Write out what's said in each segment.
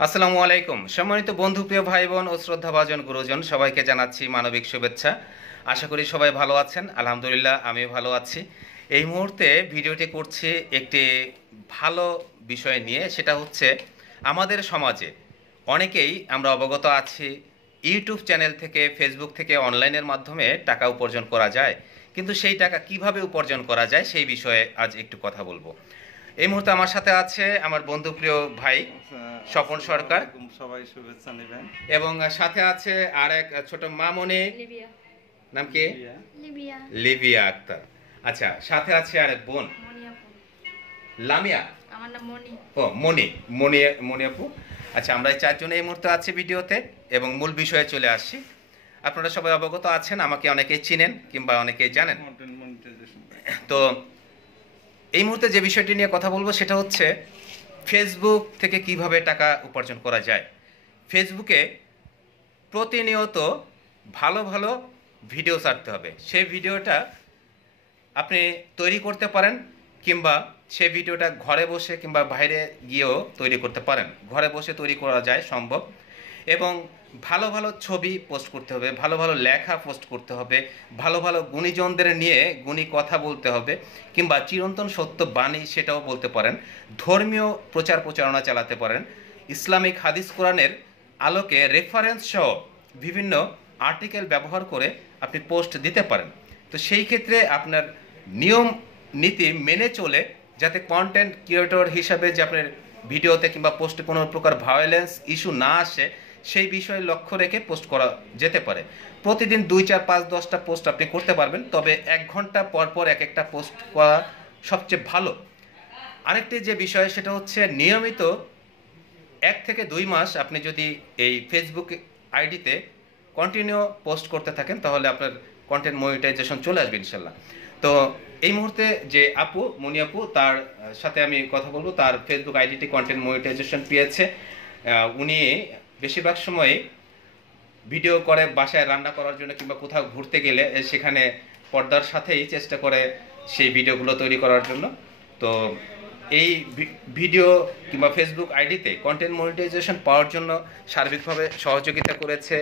আসসালামু আলাইকুম। সম্মানিত বন্ধু, প্রিয় ভাই বোন ও শ্রদ্ধাভাজন গুরুজন, সবাইকে জানাচ্ছি মানবিক শুভেচ্ছা। আশা করি সবাই ভালো আছেন। আলহামদুলিল্লাহ, আমিও ভালো আছি। এই মুহূর্তে ভিডিওটি করছি একটি ভালো বিষয় নিয়ে। সেটা হচ্ছে, আমাদের সমাজে অনেকেই আমরা অবগত আছি ইউটিউব চ্যানেল থেকে, ফেসবুক থেকে অনলাইনের মাধ্যমে টাকা উপার্জন করা যায়, কিন্তু সেই টাকা কিভাবে উপার্জন করা যায় সেই বিষয়ে আজ একটু কথা বলবো। এই মুহূর্তে আমার সাথে আছে আমার বন্ধু প্রিয় ভাই স্বপন সরকার, সবাই শুভেচ্ছা নেবেন। এবং সাথে আছে আর এক ছোট মামনি, লিবিয়া। নাম কি? লিবিয়া। লিবিয়া আক্তার। আচ্ছা, সাথে আছে আর এক বোন মনি আপু। লামিয়া। আমার নাম মনি। ও মনি, মনি মনি আপু। আচ্ছা, আমরা এই চারজন এই মুহূর্তে আছি ভিডিওতে, এবং মূল বিষয়ে চলে আসছি। আপনারা সবাই অবগত আছেন, আমাকে অনেকেই চিনেন কিংবা অনেকেই জানেন। তো এই মুহূর্তে যে বিষয়টি নিয়ে কথা বলবো সেটা হচ্ছে ফেসবুক থেকে কিভাবে টাকা উপার্জন করা যায়। ফেসবুকে প্রতিনিয়ত ভালো ভালো ভিডিও ছাড়তে হবে। সেই ভিডিওটা আপনি তৈরি করতে পারেন, কিংবা সেই ভিডিওটা ঘরে বসে কিংবা বাইরে গিয়েও তৈরি করতে পারেন। ঘরে বসে তৈরি করা যায়, সম্ভব। এবং ভালো ভালো ছবি পোস্ট করতে হবে, ভালো ভালো লেখা পোস্ট করতে হবে, ভালো ভালো গুণীজনদের নিয়ে গুণী কথা বলতে হবে, কিংবা চিরন্তন সত্য বাণী সেটাও বলতে পারেন। ধর্মীয় প্রচার প্রচারণা চালাতে পারেন। ইসলামিক হাদিস কোরআনের আলোকে রেফারেন্স সহ বিভিন্ন আর্টিকেল ব্যবহার করে আপনি পোস্ট দিতে পারেন। তো সেই ক্ষেত্রে আপনার নিয়ম নীতি মেনে চলে, যাতে কন্টেন্ট ক্রিয়েটর হিসাবে যে আপনার ভিডিওতে কিংবা পোস্টে কোনো প্রকার ভায়োলেন্স ইস্যু না আসে, সেই বিষয়ে লক্ষ্য রেখে পোস্ট করা যেতে পারে। প্রতিদিন 2, 4, 5, 10টা পোস্ট আপনি করতে পারবেন, তবে 1 ঘন্টা পর পর এক একটা পোস্ট করা সবচেয়ে ভালো। আরেকটি যে বিষয় সেটা হচ্ছে, নিয়মিত 1 থেকে 2 মাস আপনি যদি এই ফেসবুক আইডিতে কন্টিনিউ পোস্ট করতে থাকেন, তাহলে আপনার কন্টেন্ট মনিটাইজেশন চলে আসবে ইনশাল্লাহ। তো এই মুহূর্তে যে আপু, মনি আপু, তার সাথে আমি কথা বলবো। তার ফেসবুক আইডিটি কন্টেন্ট মনিটাইজেশন পেয়েছে। উনি বেশিরভাগ সময় ভিডিও করে বাসায় রান্না করার জন্য কিংবা কোথাও ঘুরতে গেলে সেখানে পর্দার সাথেই চেষ্টা করে সেই ভিডিওগুলো তৈরি করার জন্য। তো এই ভিডিও কিংবা ফেসবুক আইডিতে কন্টেন্ট মনিটাইজেশন পাওয়ার জন্য সার্বিকভাবে সহযোগিতা করেছে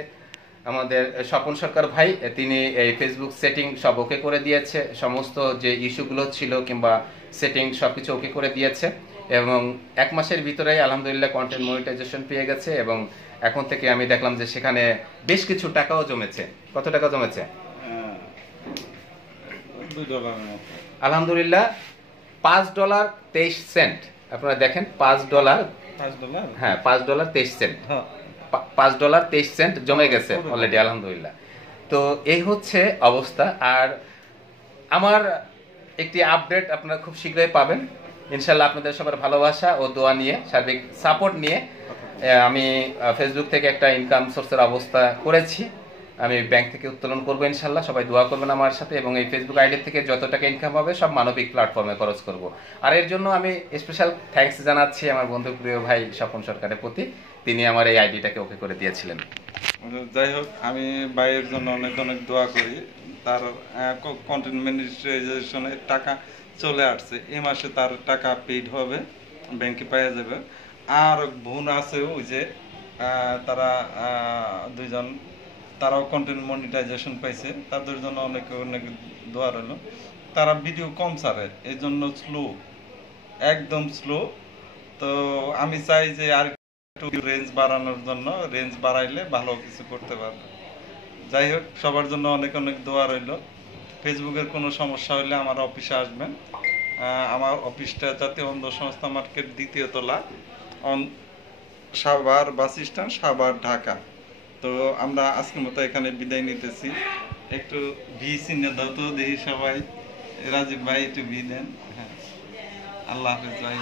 আমাদের স্বপন সরকার ভাই। তিনি এই ফেসবুক সেটিং সব ওকে করে দিয়েছে, সমস্ত যে ইস্যুগুলো ছিল কিংবা সেটিং সব কিছু ওকে করে দিয়েছে, এবং 1 মাসের ভিতরেই আলহামদুলিল্লাহ কন্টেন্ট মনিটাইজেশন পেয়ে গেছে। এবং এখন থেকে আমি দেখলাম যে সেখানে বেশ কিছু টাকাও জমেছে। কত টাকা জমেছে? $2 আলহামদুলিল্লাহ $5.23। আপনারা দেখেন, $5, হ্যাঁ $5.23, $5.23 জমে গেছে অলরেডি, আলহামদুলিল্লাহ। তো এই হচ্ছে অবস্থা। আর আমার একটি আপডেট আপনারা খুব শীঘ্রই পাবেন ইনশাল্লাহ। আপনাদের সবার ভালোবাসা ও দোয়া নিয়ে, সার্বিক সাপোর্ট নিয়ে আমি ফেসবুক থেকে একটা ইনকাম সোর্সের অবস্থা করেছি। আমি ব্যাংক থেকে উত্তোলন করবো ইনশাল্লাহ। সবাই দোয়া করবেন আমার সাথে, এবং এই ফেসবুক আইডি থেকে যত টাকা ইনকাম হবে সব মানবিক প্ল্যাটফর্মে খরচ করব। আর এর জন্য আমি স্পেশাল থ্যাঙ্কস জানাচ্ছি আমার বন্ধু প্রিয় ভাই স্বপন সরকারের প্রতি। তিনি আমার এই আইডিটাকে ওকে করে দিয়েছিলেন। যাই হোক, আমি ভাইয়ের জন্য অনেক অনেক দোয়া করি। তার কন্টেন্ট মনিটাইজেশনের টাকা চলে আসছে, এই মাসে তার টাকা পেইড হবে, ব্যাংকে পাওয়া যাবে। আর বোন আছে ওই যে তারা 2 জন, তারাও কন্টেন্ট মনিটাইজেশন পাইছে, তাদের জন্য অনেক অনেক দোয়া রইল। তারা ভিডিও কম ছাড়ে, এই জন্য স্লো, একদম স্লো। তো আমি চাই যে আর একটু রেঞ্জ বাড়ানোর জন্য, রেঞ্জ বাড়াইলে ভালো কিছু করতে পারবে। যাই হোক, সবার জন্য অনেক অনেক দোয়া রইল। ফেসবুকের কোনো সমস্যা হলে আমার অফিসে আসবেন। আমার অফিসটা জাতীয় অন্ধ সংস্থা মার্কেট, 2য় তলা, সাভার বাস স্ট্যান্ড, সাভার, ঢাকা। তো আমরা আজকের মতো এখানে বিদায় নিতেছি। একটু ভি চিহ্নে দাও তো, দেখি সবাই। রাজীব ভাই একটু ভি দেন। হ্যাঁ, আল্লাহ হাফেজ ভাই।